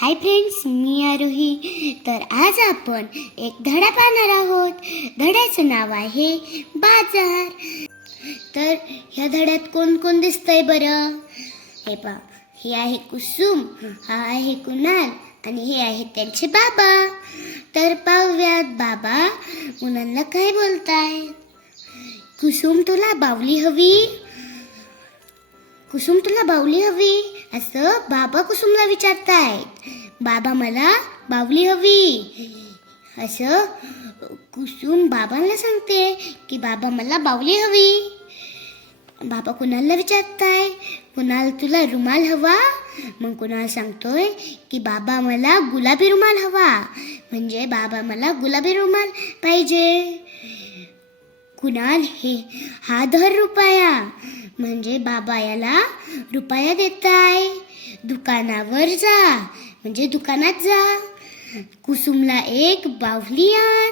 Hi friends मी आरोही. तर आज आपण एक धडा पाहणार आहोत. धड्याचं नाव आहे बाजार. तर ह्या धड्यात कोण कोण दिसतंय बरं? हे पा हे आहे कुसुम हा आहे कुणाल आणि हे आहे त्यांचे बाबा. तर पाहूयात बाबा मुलांना काय बोलताय कुसुम तुला बावली हवी? कुसुम तुला बावली हवी? असं बाबा कुसुमला विचारतायत. बाबा मला बावली हवी. असं कुसुम बाबांना सांगते की बाबा मला बावली हवी. बाबा कुणाला विचारताय? कुणाल तुला रुमाल हवा? मग कुणाल सांगतोय की बाबा मला गुलाबी रुमाल हवा. म्हणजे बाबा मला गुलाबी रुमाल पाहिजे. कुणाल हे? हा धर रुपया. म्हणजे बाबा याला रुपया देताय. दुकानावर जा. म्हणजे दुकानात जा. कुसुमला एक बावली आण.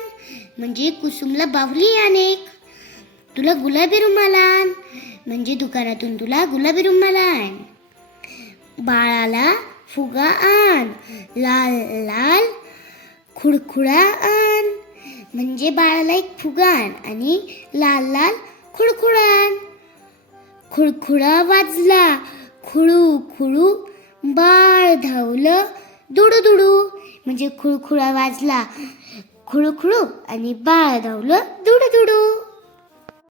म्हणजे कुसुमला बावली आण एक. तुला गुलाबी रुमाल आण. म्हणजे दुकानातून तुला गुलाबी रुमाल आण. बाळाला फुगा आण. लाल लाल खुडखुडा आण. म्हणजे बाळाला एक फुगान आणि लाल लाल खुडखुडा खुळखुळा खुडखुडा वाजला खुळू खुळू बाळ धावलं दुडू दुडू म्हणजे खुळखुळा वाजला खुळूखुळू आणि बाळ धावलं दुडू दुडू